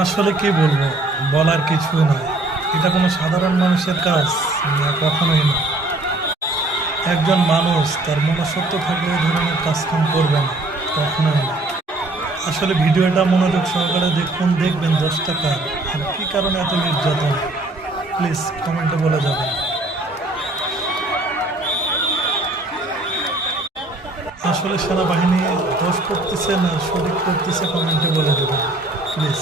আসলে কি বলবো, বলার কিছুই নাই। এটা কোনো সাধারণ মানুষের কাজ না, কখনোই না। একজন মানুষ তার মনুষ্যত্ব থাকলে এই ধরনের কাজকাম করবে না, কখনোই না। আসলে ভিডিওটা মনোযোগ সহকারে দেখুন, দেখবেন 10 টাকার আর কি কারণে এত নির্যাতন। প্লিজ কমেন্টে বলে যাবেন। আসলে সেনাবাহিনী দোষ করতেছে না শরিক করতেছে, কমেন্টে বলে দেবেন প্লিজ।